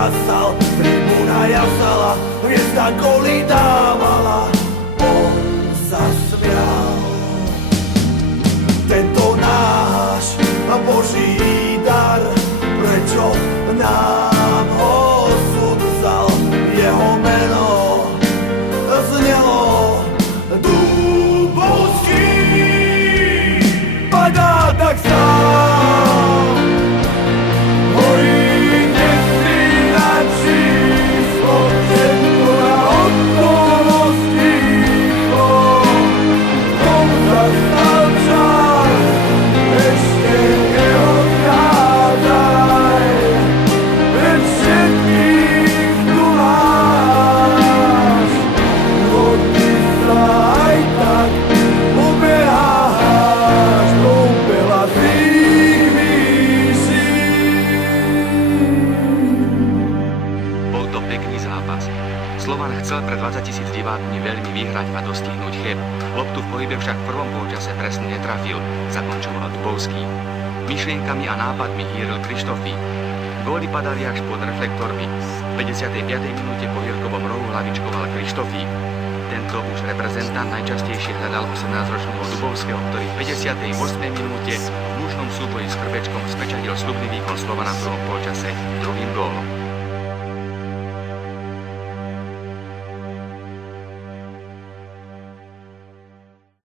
jasal, tribúna jasala, hviezda góly dávala. On zasmial. Tento náš Boží dar, prečo nám ho súd vzal? Jeho meno znelo Dubovský. Padá tak sám, horí nesí na číslo, všetko na okolnosť ticho. Tom zastal čas, ešte neodchádzaj, veď všetkých tu máš, no ty sa aj tak obeháš do pelatých výší. Bol to pekný zápas. Slovan chcel pre 20 000 divákmi veľmi vyhrať a dostihnúť cheb. Loptu v pohybe však v prvom polčase presne netrafil, zakončoval Dubovský. Myšlienkami a nápadmi hýril Krištofík. Góly padali až pod reflektormi. V 55. minúte po Jirkovom rohu hlavičkoval Krištofík. Tento už reprezentant najčastejšie hľadal 18-ročného Dubovského, ktorý v 58. minúte v mužnom súboji s Krbečkom spečatil sľubný výkon Slovana v prvom polčase druhým gólom.